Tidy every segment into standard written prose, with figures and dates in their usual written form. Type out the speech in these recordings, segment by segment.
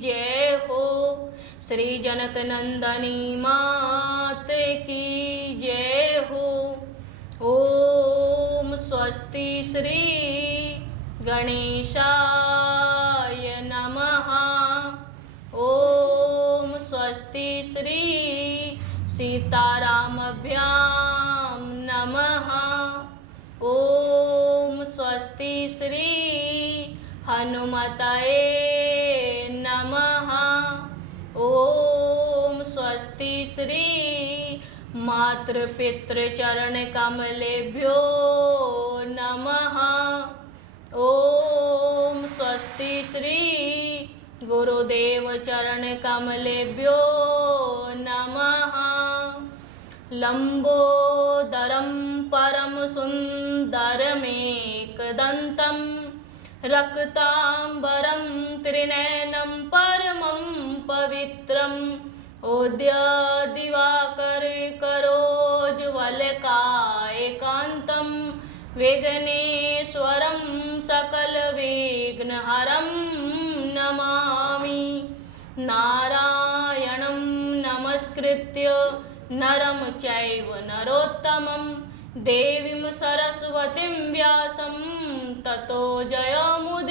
जय हो। श्री जनक नंदनी मात की जय हो। ओम स्वस्ति श्री गणेशाय नमः। ओम स्वस्ति श्री सीतारामभ्यां नमः। ओम स्वस्ति श्री हनुमतये नमः। ओम स्वस्ति श्री मातृपितृचरणकमलेभ्यो नमः। ओम स्वस्ति श्री गुरुदेवचरणकमलेभ्यो नमः। लंबोदरं परम सुंदरमेकदन्तं रक्तांबरं त्रिनयनं परमं पवित्रम् उद्यदिवाकर करोज्ज्वलकायकान्तं विघ्नेश्वरं सकलविघ्नहरं नमामि। नारायणं नमस्कृत्य नरं चैव नरोत्तमं देवीं सरस्वतीं व्यासं ततो जयमुदीरयेत्।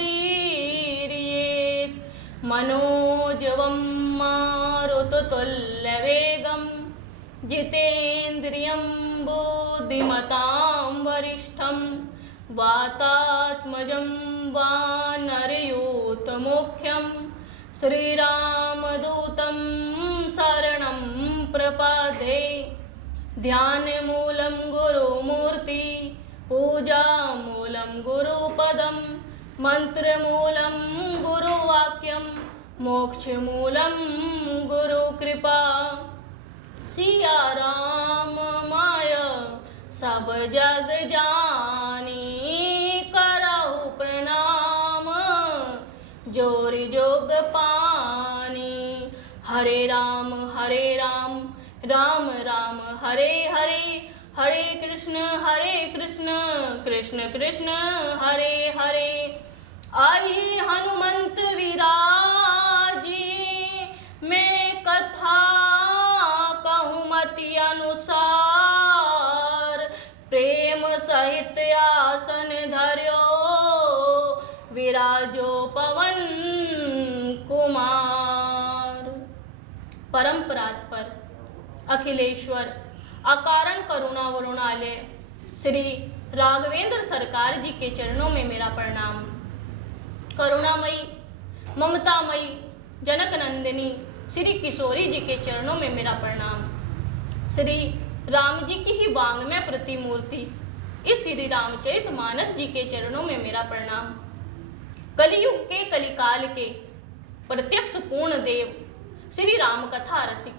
मनोजवं मारुततुल्यवेगं जितेन्द्रियं बुद्धिमतां वरिष्ठं वातात्मजं वानरयूथमुख्यं श्रीरामदूतं शरणं प्रपद्ये। ध्यानमूलं गुरुमूर्ति पूजामूलं गुरुपदं मन्त्रमूलं गुरुवाक्यं मोक्षमूलं गुरुकृपा। सिया राम माय सब जग जानी करहु प्रणाम जोरि जोग पानी। हरे राम राम राम हरे हरे हरे कृष्ण कृष्ण कृष्ण हरे हरे। आई हनुमंत विराजी मैं कथा कहूँ मति अनुसार। प्रेम सहित आसन धर्यो विराजो पवन कुमार। परम परात्पर अखिलेश्वर अकारण करुणा वरुणालय श्री राघवेंद्र सरकार जी के चरणों में मेरा प्रणाम। करुणामयी ममतामयी जनक नंदिनी श्री किशोरी जी के चरणों में मेरा प्रणाम। श्री राम जी की ही वांग्मय प्रतिमूर्ति इस श्री रामचरितमानस जी के चरणों में मेरा प्रणाम। कलियुग के कलिकाल के प्रत्यक्ष पूर्ण देव श्री राम कथा रसिक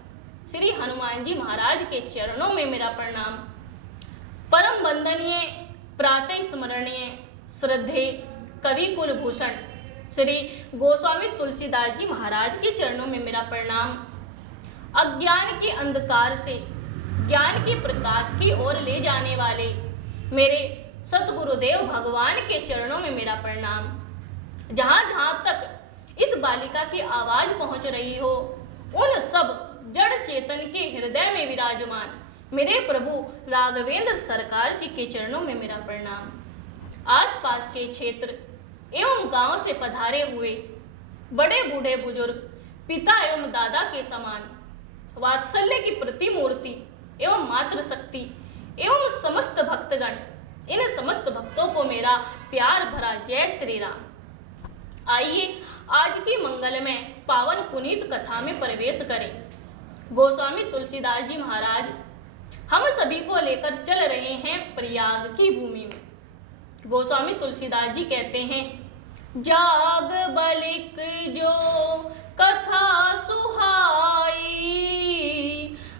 श्री हनुमान जी महाराज के चरणों में मेरा प्रणाम। परम वंदनीय प्रातः स्मरणीय श्रद्धे कवि कुलभूषण श्री गोस्वामी तुलसीदास जी महाराज के चरणों में मेरा प्रणाम। अज्ञान के अंधकार से ज्ञान के प्रकाश की ओर ले जाने वाले मेरे सतगुरुदेव भगवान के चरणों में मेरा प्रणाम। जहाँ जहाँ तक इस बालिका की आवाज पहुँच रही हो उन सब जड़ चेतन के हृदय में विराजमान मेरे प्रभु राघवेंद्र सरकार जी के चरणों में मेरा प्रणाम। आसपास के क्षेत्र एवं गांव से पधारे हुए बड़े बूढ़े बुजुर्ग पिता एवं दादा के समान वात्सल्य की प्रतिमूर्ति एवं मातृशक्ति एवं समस्त भक्तगण इन समस्त भक्तों को मेरा प्यार भरा जय श्री राम। आइए आज की मंगलमय पावन पुनीत कथा में प्रवेश करें। गोस्वामी तुलसीदास जी महाराज हम सभी को लेकर चल रहे हैं प्रयाग की भूमि में। गोस्वामी तुलसीदास जी कहते हैं, जाग बलिक जो कथा सुहाई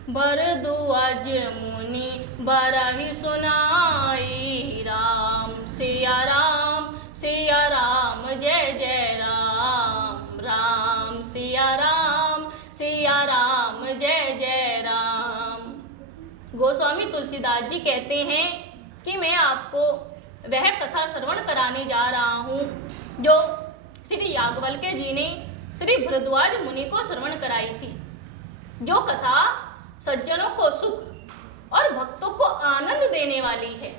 भर दुआज मुनि बरहि सुनाई। राम सिया राम जय जय राम। राम सिया राम जय जय राम। गोस्वामी तुलसीदास जी कहते हैं कि मैं आपको वह कथा श्रवण कराने जा रहा हूँ जो श्री याज्ञवल्क्य जी ने श्री भरद्वाज मुनि को श्रवण कराई थी, जो कथा सज्जनों को सुख और भक्तों को आनंद देने वाली है।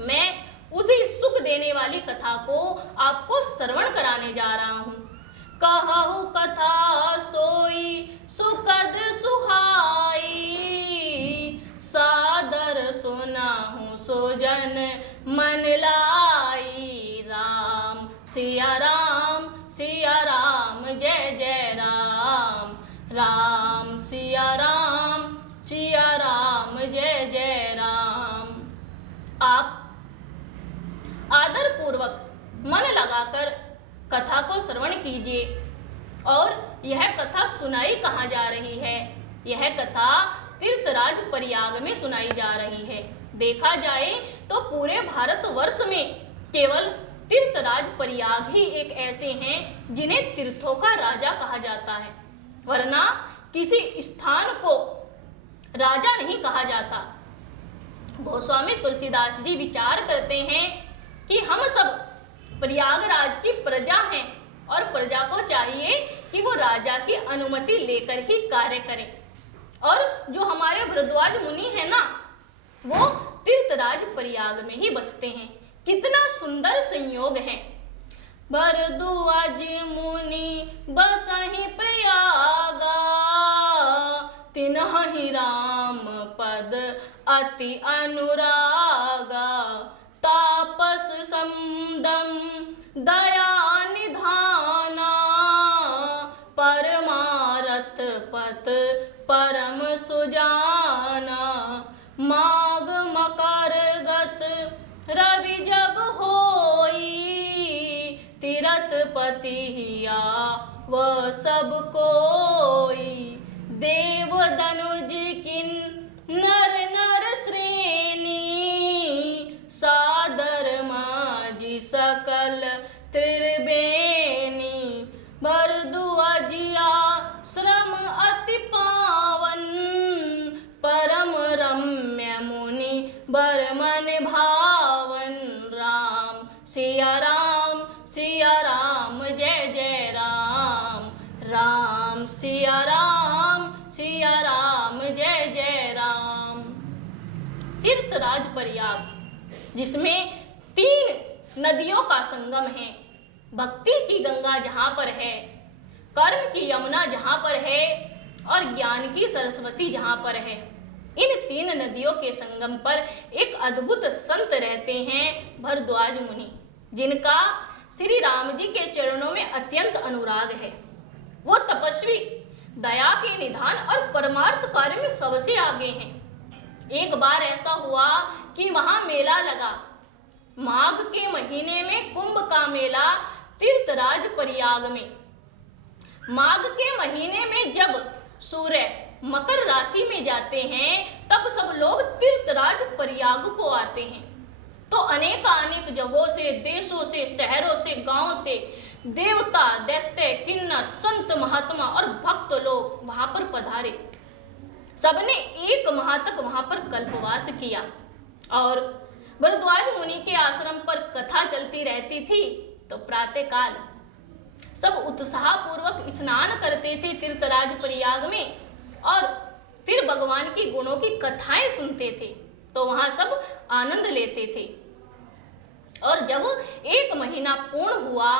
मैं उसी सुख देने वाली कथा को आपको श्रवण कराने जा रहा हूँ। कहु कथा सोई सुखद सुहाई, सादर सुनाहु सुजन मन लाई। राम सिया राम जय जय राम, राम सिया राम जय जय राम। आप आदर पूर्वक मन लगाकर कथा को श्रवण कीजिए। और यह कथा सुनाई कहाँ जा रही है? यह कथा तीर्थराज प्रयाग में सुनाई जा रही है। देखा जाए तो पूरे भारतवर्ष में केवल तीर्थराज प्रयाग ही एक ऐसे हैं जिन्हें तीर्थों का राजा कहा जाता है, वरना किसी स्थान को राजा नहीं कहा जाता। गोस्वामी तुलसीदास जी विचार करते हैं कि हम सब प्रयागराज की प्रजा हैं और प्रजा को चाहिए कि वो राजा की अनुमति लेकर ही कार्य करें। और जो हमारे भरद्वाज मुनि हैं ना, वो तीर्थराज प्रयाग में ही बसते हैं। कितना सुंदर संयोग है। भरद्वाज मुनि बसहि प्रयागा, तिन्हि राम पद अति अनुरागा। तापस समदम दया निधाना, परमारथ पथ परम सुजाना। माघ मकर गत रवि जब होई, तीरथ पति हिया वह सब कोई। देव दनुज किन नर नर श्रेणी, सादर माजी सकल त्रिवेणी। भरद्वाजिया श्रम अति पावन, परम रम्य मुनि बर मन भावन। राम सिया राम जय जय राम, राम सिया राम जय जय राम। तीर्थराज प्रयाग, जिसमें 3 नदियों का संगम है। भक्ति की गंगा जहाँ पर है, कर्म की यमुना जहाँ पर है और ज्ञान की सरस्वती जहाँ पर है। इन 3 नदियों के संगम पर एक अद्भुत संत रहते हैं, भरद्वाज मुनि, जिनका श्री राम जी के चरणों में अत्यंत अनुराग है। वो तपस्वी, दया के निधान और परमार्थ कार्य में सबसे आगे हैं। एक बार ऐसा हुआ कि वहां मेला लगा। माघ के महीने में कुंभ का मेला तीर्थराज प्रयाग में। माघ के महीने में जब सूर्य मकर राशि में जाते हैं, तब सब लोग तीर्थराज प्रयाग को आते हैं। तो अनेक जगहों से, देशों से, शहरों से, गांवों से देवता, दैत्य, किन्नर, संत, महात्मा और भक्त लोग वहां पर पधारे। सबने 1 माह तक वहां पर कल्पवास किया और भरद्वाज मुनि के आश्रम पर कथा चलती रहती थी। तो प्रातःकाल सब उत्साहपूर्वक स्नान करते थे तीर्थराज प्रयाग में और फिर भगवान की गुणों की कथाएं सुनते थे। तो वहां सब आनंद लेते थे। और जब 1 महीना पूर्ण हुआ,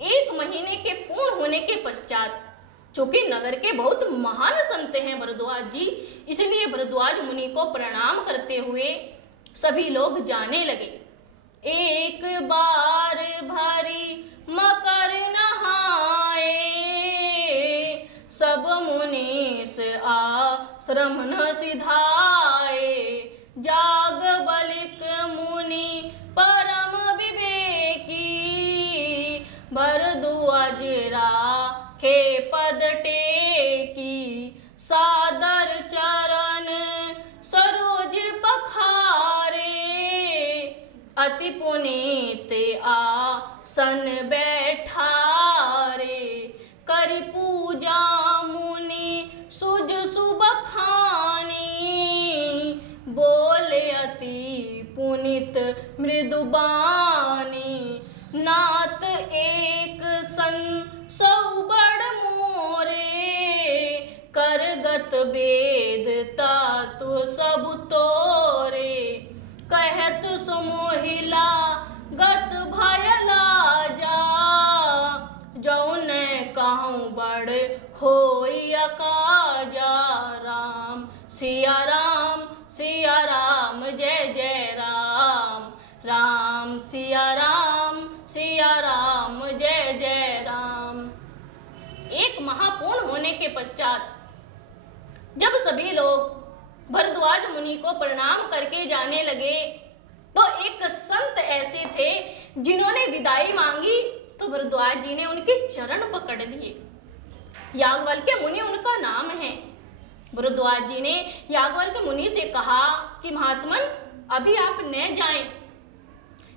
1 महीने के पूर्ण होने के पश्चात, चूंकि नगर के बहुत महान संत हैं भरद्वाज जी, इसलिए भरद्वाज मुनि को प्रणाम करते हुए सभी लोग जाने लगे। एक बार भरी मकर नहाए, सब मुनीस आश्रम न सिधाए। जाग बलिक मुनि परम विवेकी, भरद्वाज राखे पद टेकी। सादर चरण सरोज पखारे, अति पुनीत आसन बैठारे। करि पूजा मुनि सुज सुबखानी, बोले अति पुनीत मृदुबानी। नाथ एक सन सौ काहू बड़ होइया काजा राम सिया राम जय जय राम राम सिया राम जय जय राम। एक महापूर्ण होने के पश्चात जब सभी लोग भरद्वाज मुनि को प्रणाम करके जाने लगे तो एक संत ऐसे थे जिन्होंने विदाई मांगी तो भरद्वाज जी ने उनके चरण पकड़ लिए। याज्ञवल्क्य मुनि उनका नाम है। भरद्वाज जी ने याज्ञवल्क्य मुनि से कहा कि महात्मन अभी आप न जाएं,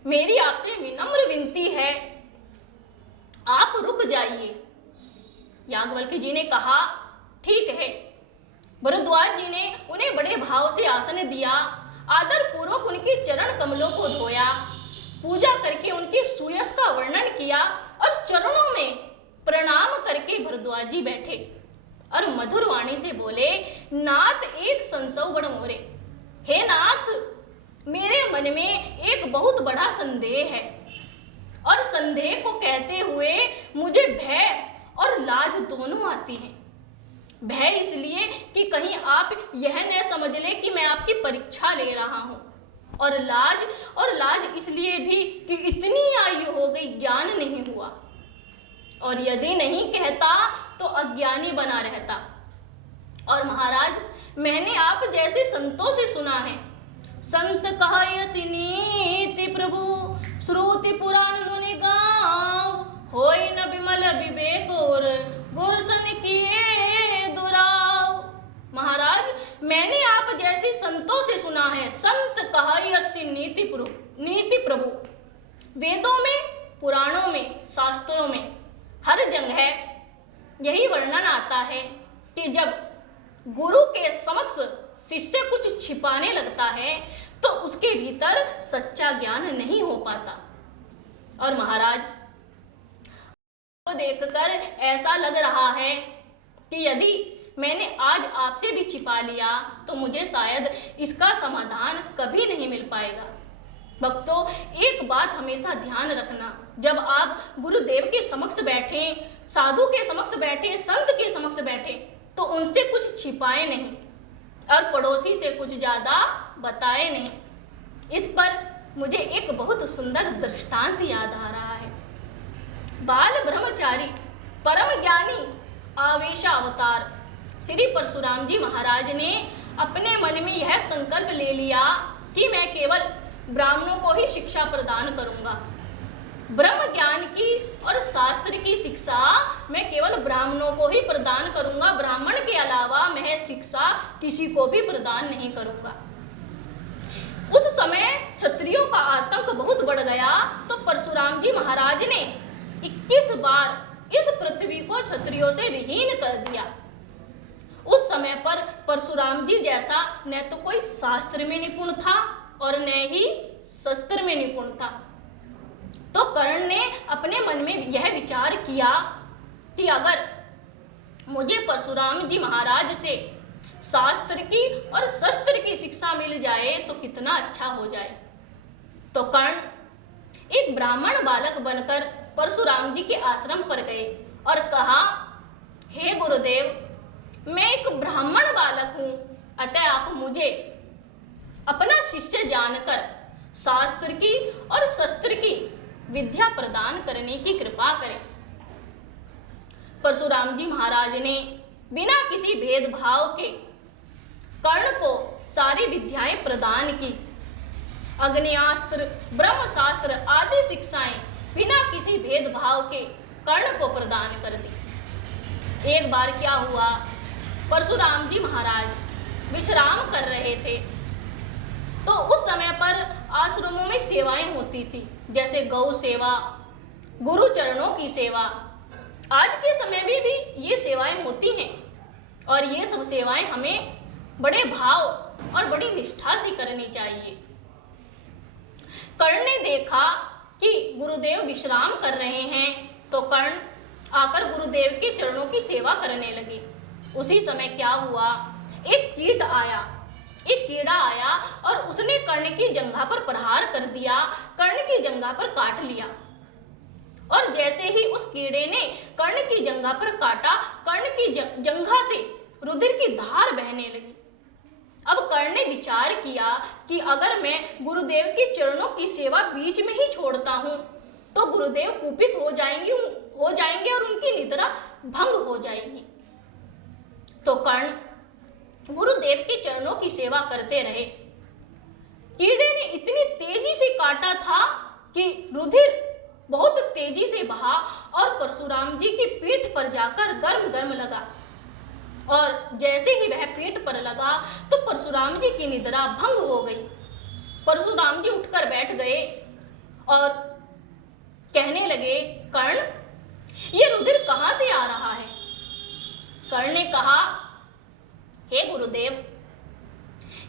मेरी आपसे विनम्र विनती है, आप रुक जाइए। याज्ञवल्क्य जी ने कहा ठीक है। भरद्वाज जी ने उन्हें बड़े भाव से आसन दिया, आदर पूर्वक उनके चरण कमलों को धोया, पूजा करके उनके सुयश का वर्णन किया और चरणों में प्रणाम करके भरद्वाज जी बैठे और मधुर वाणी से बोले, नाथ एक संशय बड़ मोरे। हे नाथ, मेरे मन में एक बहुत बड़ा संदेह है और संदेह को कहते हुए मुझे भय और लाज दोनों आती है। भय इसलिए कि कहीं आप यह न समझ ले कि मैं आपकी परीक्षा ले रहा हूँ, और लाज इसलिए भी कि इतनी आयु हो गई, ज्ञान नहीं हुआ, और यदि नहीं कहता तो अज्ञानी बना रहता। और महाराज, मैंने आप जैसे संतों से सुना है, संत कहयसि नीति प्रभु श्रुति पुराण मुनि गाँव, होय न विमल विवेक और गुरसन किए दुराव। महाराज, मैंने आप जैसे संतों से सुना है, संत कहयसि नीति प्रभु, वेदों में, पुराणों में, शास्त्रों में हर जगह यही वर्णन आता है कि जब गुरु के समक्ष शिष्य कुछ छिपाने लगता है तो उसके भीतर सच्चा ज्ञान नहीं हो पाता। और महाराज, को देखकर ऐसा लग रहा है कि यदि मैंने आज आपसे भी छिपा लिया तो मुझे शायद इसका समाधान कभी नहीं मिल पाएगा। भक्तों, एक बात हमेशा ध्यान रखना, जब आप गुरुदेव के समक्ष बैठे, साधु के समक्ष बैठे, संत के समक्ष बैठे, तो उनसे कुछ छिपाए नहीं और पड़ोसी से कुछ ज़्यादा बताए नहीं। इस पर मुझे एक बहुत सुंदर दृष्टांत याद आ रहा है। बाल ब्रह्मचारी परम ज्ञानी आवेशावतार श्री परशुराम जी महाराज ने अपने मन में यह संकल्प ले लिया कि मैं केवल ब्राह्मणों को ही शिक्षा प्रदान करूंगा। ब्रह्म ज्ञान की और शास्त्र की शिक्षा मैं केवल ब्राह्मणों को ही प्रदान करूंगा, ब्राह्मण के अलावा मैं शिक्षा किसी को भी प्रदान नहीं करूंगा। उस समय क्षत्रियों का आतंक बहुत बढ़ गया तो परशुराम जी महाराज ने 21 बार इस पृथ्वी को क्षत्रियों से विहीन कर दिया। उस समय पर परशुराम जी जैसा न तो कोई शास्त्र में निपुण था और न ही शस्त्र में निपुण था। तो कर्ण ने अपने मन में यह विचार किया कि अगर मुझे परशुराम जी महाराज से शास्त्र की और शस्त्र की शिक्षा मिल जाए तो कितना अच्छा हो जाए। तो कर्ण एक ब्राह्मण बालक बनकर परशुराम जी के आश्रम पर गए और कहा, हे गुरुदेव, मैं एक ब्राह्मण बालक हूँ, अतः आप मुझे अपना शिष्य जानकर शास्त्र की और शस्त्र की विद्या प्रदान करने की कृपा करें। परशुराम जी महाराज ने बिना किसी भेदभाव के कर्ण को सारी विद्याएं प्रदान की। अग्न्यास्त्र, ब्रह्मशास्त्र आदि शिक्षाएं बिना किसी भेदभाव के कर्ण को प्रदान कर दी। एक बार क्या हुआ, परशुराम जी महाराज विश्राम कर रहे थे तो उस समय पर आश्रमों में सेवाएं होती थी, जैसे गौ सेवा, गुरु चरणों की सेवा। आज के समय में भी ये सेवाएं होती हैं और ये सब सेवाएं हमें बड़े भाव और बड़ी निष्ठा से करनी चाहिए। कर्ण ने देखा कि गुरुदेव विश्राम कर रहे हैं तो कर्ण आकर गुरुदेव के चरणों की सेवा करने लगे। उसी समय क्या हुआ, एक कीड़ा आया और उसने कर्ण की जंघा पर प्रहार कर दिया, कर्ण की जंघा पर काट लिया। और जैसे ही उस कीड़े ने कर्ण की जंघा पर काटा, कर्ण की जंघा से रुधिर की धार बहने लगी। अब कर्ण ने विचार किया कि अगर मैं गुरुदेव के चरणों की सेवा बीच में ही छोड़ता हूँ तो गुरुदेव कुपित हो जाएंगे और उनकी निद्रा भंग हो जाएगी। तो कर्ण गुरुदेव के चरणों की सेवा करते रहे। कीड़े ने इतनी तेजी से काटा था कि रुधिर बहुत तेजी से बहा और परशुराम जी की पीठ पर जाकर गर्म गर्म लगा। और जैसे ही वह पीठ पर लगा तो परशुराम जी की निद्रा भंग हो गई। परशुराम जी उठकर बैठ गए और कहने लगे, कर्ण, ये रुधिर कहाँ से आ रहा है? कर्ण ने कहा, हे गुरुदेव,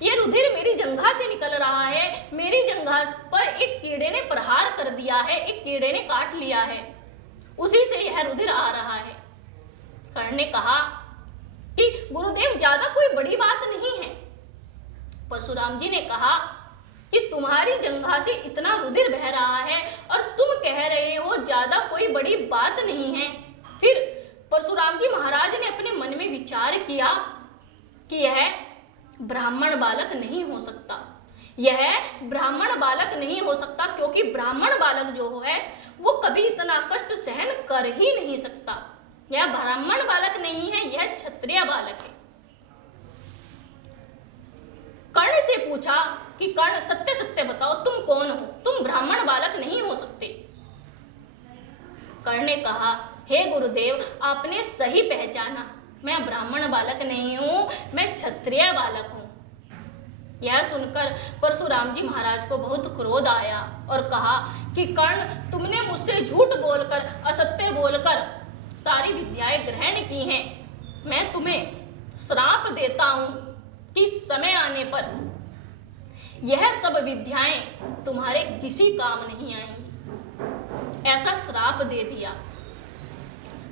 ये रुधिर मेरी जंघा से निकल रहा है। मेरी जंघा पर एक कीड़े ने प्रहार कर दिया है, एक कीड़े ने काट लिया है, उसी से यह रुधिर आ रहा है। कर्ण ने कहा कि गुरुदेव, ज्यादा कोई बड़ी बात नहीं है। परशुराम जी ने कहा कि तुम्हारी जंघा से इतना रुधिर बह रहा है और तुम कह रहे हो ज्यादा कोई बड़ी बात नहीं है। फिर परशुराम जी महाराज ने अपने मन में विचार किया कि यह ब्राह्मण बालक नहीं हो सकता, यह ब्राह्मण बालक नहीं हो सकता, क्योंकि ब्राह्मण बालक जो है वो कभी इतना कष्ट सहन कर ही नहीं सकता। यह ब्राह्मण बालक नहीं है, यह क्षत्रिय बालक है। कर्ण से पूछा कि कर्ण, सत्य सत्य बताओ, तुम कौन हो? तुम ब्राह्मण बालक नहीं हो सकते। कर्ण ने कहा, हे गुरुदेव, आपने सही पहचाना, मैं ब्राह्मण बालक नहीं हूं, मैं क्षत्रिय बालक हूं। यह सुनकर परशुराम जी महाराज को बहुत क्रोध आया और कहा कि कर्ण, तुमने मुझसे झूठ बोलकर, असत्य बोलकर सारी विद्याएं ग्रहण की हैं। मैं तुम्हें श्राप देता हूं कि समय आने पर यह सब विद्याएं तुम्हारे किसी काम नहीं आएंगी। ऐसा श्राप दे दिया।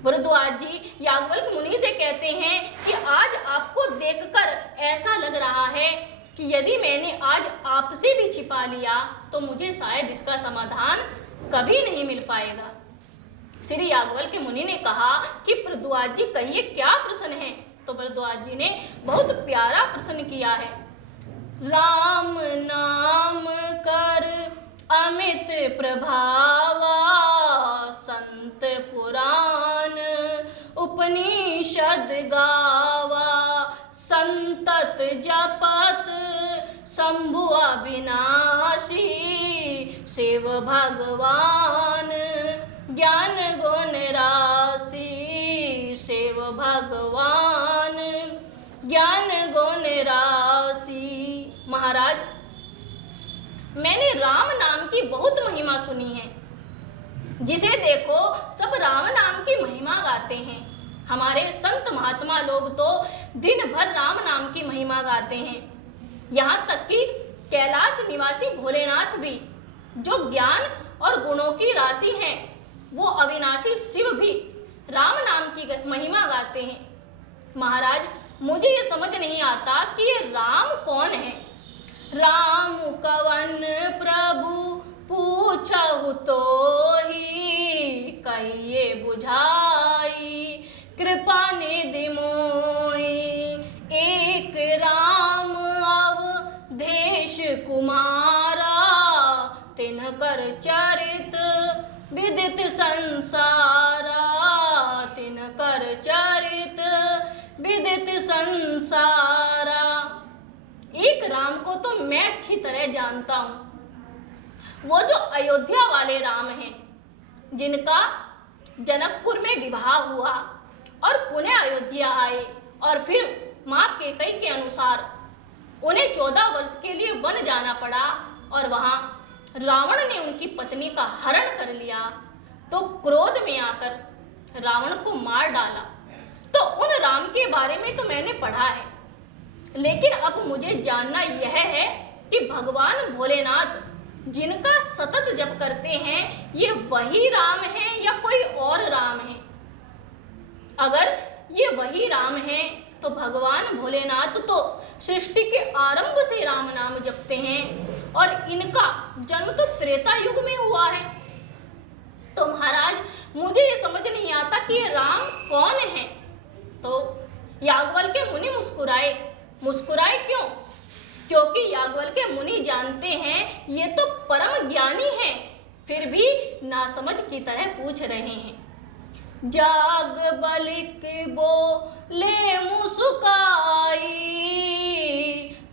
भरद्वाज जी याज्ञवल्क्य मुनि से कहते हैं कि आज आपको देखकर ऐसा लग रहा है कि यदि मैंने आज आपसे भी छिपा लिया तो मुझे शायद इसका समाधान कभी नहीं मिल पाएगा। श्री याज्ञवल्क्य मुनि ने कहा कि भरद्वाज जी, कहिए क्या प्रश्न है? तो भरद्वाज जी ने बहुत प्यारा प्रश्न किया है। राम नाम कर अमित प्रभावा, संत पुराण उपनिषद गावा, संतत जपत शंभु अविनाशी, शिव भगवान ज्ञान गुण राशि, शिव भगवान ज्ञान गुण राशि। महाराज, मैंने राम नाम की बहुत महिमा सुनी है। जिसे देखो सब राम नाम की महिमा गाते हैं। हमारे संत महात्मा लोग तो दिन भर राम नाम की महिमा गाते हैं। यहाँ तक कि कैलाश निवासी भोलेनाथ भी, जो ज्ञान और गुणों की राशि हैं, वो अविनाशी शिव भी राम नाम की महिमा गाते हैं। महाराज, मुझे ये समझ नहीं आता कि ये राम कौन है। राम कवन प्रभु पूछहु तो ही, कहिए बुझाई कृपा निधि मोहि। एक राम अवधेश कुमारा, तिनकर चरित विदित संसारा, तिनकर चरित विदित संसारा। एक राम को तो मैं अच्छी तरह जानता हूँ, वो जो अयोध्या वाले राम हैं, जिनका जनकपुर में विवाह हुआ और पुनः अयोध्या आए और फिर माँ कैकेयी के अनुसार उन्हें 14 वर्ष के लिए वन जाना पड़ा और वहाँ रावण ने उनकी पत्नी का हरण कर लिया। तो क्रोध में आकर रावण को मार डाला। तो उन राम के बारे में तो मैंने पढ़ा है, लेकिन अब मुझे जानना यह है कि भगवान भोलेनाथ जिनका सतत जप करते हैं, ये वही राम है या कोई और राम है? अगर ये वही राम है तो भगवान भोलेनाथ तो सृष्टि के आरंभ से राम नाम जपते हैं और इनका जन्म तो त्रेता युग में हुआ है। तो महाराज मुझे ये समझ नहीं आता कि ये राम कौन है। तो याज्ञवल्क्य मुनि मुस्कुराए। मुस्कुराए क्यों? क्योंकि याज्ञवल्क्य मुनि जानते हैं ये तो परम ज्ञानी हैं, फिर भी नासमझ की तरह पूछ रहे हैं। याज्ञवल्क्य बोले मुस्काई,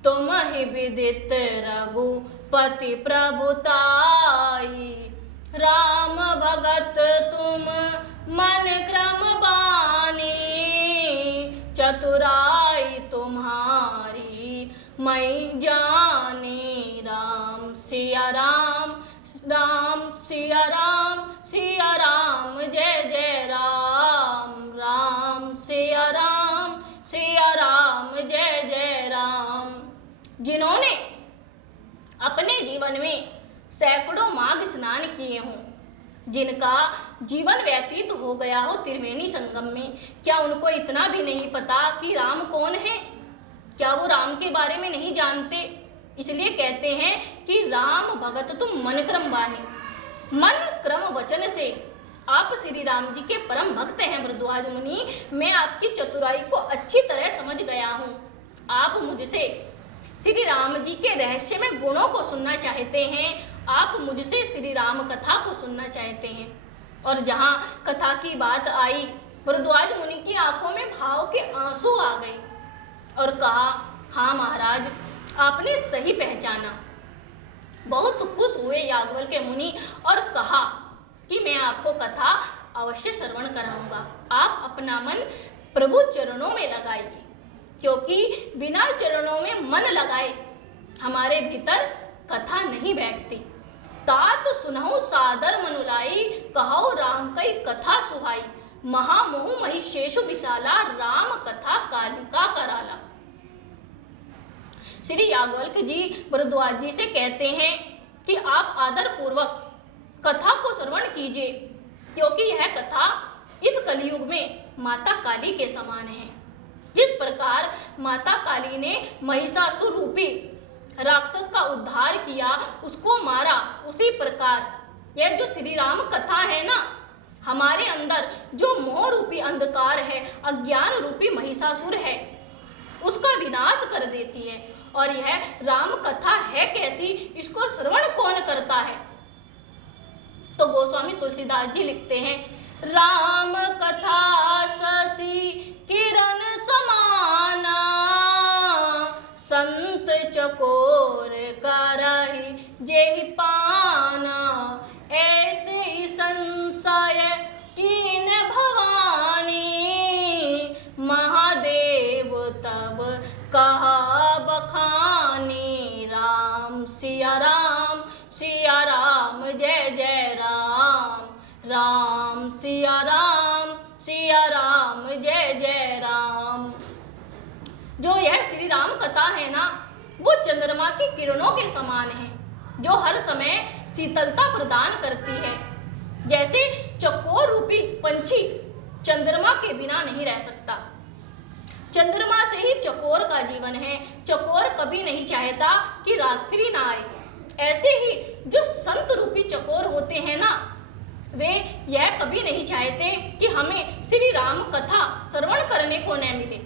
तुम्हि विदित रघुपति प्रभुताई। राम भगत तुम मन क्रम बानी, चतुराई तुम्हारी मैं जानी। राम सिया राम, राम सिया राम, सिया राम जय जय राम। राम सिया राम, सिया राम जय जय राम। जिन्होंने अपने जीवन में सैकड़ों माघ स्नान किए हों, जिनका जीवन व्यतीत हो गया हो त्रिवेणी संगम में, क्या उनको इतना भी नहीं पता कि राम कौन है? क्या वो राम के बारे में नहीं जानते? इसलिए कहते हैं कि राम भगत तुम मन क्रम बानी। मन क्रम वचन से आप श्री राम जी के परम भक्त हैं भरद्वाज मुनि। मैं आपकी चतुराई को अच्छी तरह समझ गया हूँ। आप मुझसे श्री राम जी के रहस्यमय गुणों को सुनना चाहते हैं। आप मुझसे श्री राम कथा को सुनना चाहते हैं। और जहाँ कथा की बात आई, भरद्वाज मुनि की आंखों में भाव के आंसू आ गए और कहा, हाँ महाराज, आपने सही पहचाना। बहुत खुश हुए याज्ञवल्क्य मुनि और कहा कि मैं आपको कथा अवश्य श्रवण कराऊंगा। आप अपना मन प्रभु चरणों में लगाइए, क्योंकि बिना चरणों में मन लगाए हमारे भीतर कथा नहीं बैठती। तात सुनहु सादर मनुलाई, कहौ राम कई कथा सुहाई। महामोह महिषेषु विशाला, राम कथा कालिका कराला। श्री याज्ञवल्क्य जी भरद्वाज जी से कहते हैं कि आप आदर पूर्वक कथा को श्रवण कीजिए, क्योंकि यह कथा इस कलयुग में माता काली के समान है। जिस प्रकार माता काली ने महिषासुर रूपी राक्षस का उद्धार किया, उसको मारा, उसी प्रकार यह जो श्री राम कथा है ना, हमारे अंदर जो मोह रूपी अंधकार है, अज्ञान रूपी महिषासुर है, उसका विनाश कर देती है। और यह राम कथा है कैसी, इसको श्रवण कौन करता है? तो गोस्वामी तुलसीदास जी लिखते हैं, राम कथा शशि किरण समाना, संत चकोर करहि जेहि पाना। ऐसे ही संशय कीन भवानी, महादेव तब कहा बखानी। राम सिया राम, सिया राम जय जय राम। राम सिया राम, सिया राम जय जय राम। जो यह श्री राम कथा है ना, वो चंद्रमा की किरणों के समान है, जो हर समय शीतलता प्रदान करती है। जैसे चकोर रूपी पंछी चंद्रमा के बिना नहीं रह सकता, चंद्रमा से ही चकोर का जीवन है। चकोर कभी नहीं चाहता कि रात्रि ना आए। ऐसे ही जो संत रूपी चकोर होते हैं ना, वे यह कभी नहीं चाहते कि हमें श्री राम कथा श्रवण करने को न मिले।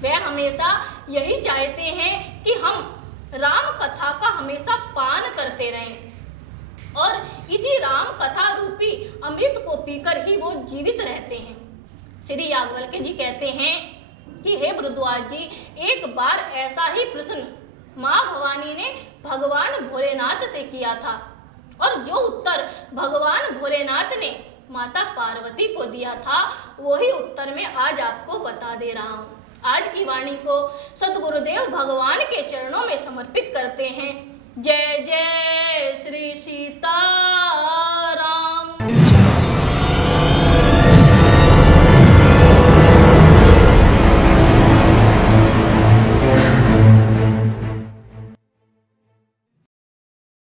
वे हमेशा यही चाहते हैं कि हम राम कथा का हमेशा पान करते रहें और इसी राम कथा रूपी अमृत को पीकर ही वो जीवित रहते हैं। श्री याज्ञवल्क्य जी कहते हैं कि हे भरद्वाज जी, एक बार ऐसा ही प्रश्न माँ भवानी ने भगवान भोलेनाथ से किया था, और जो उत्तर भगवान भोलेनाथ ने माता पार्वती को दिया था, वही उत्तर मैं आज आपको बता दे रहा हूँ। आज की वाणी को सद्गुरुदेव भगवान के चरणों में समर्पित करते हैं। जय जय श्री सीता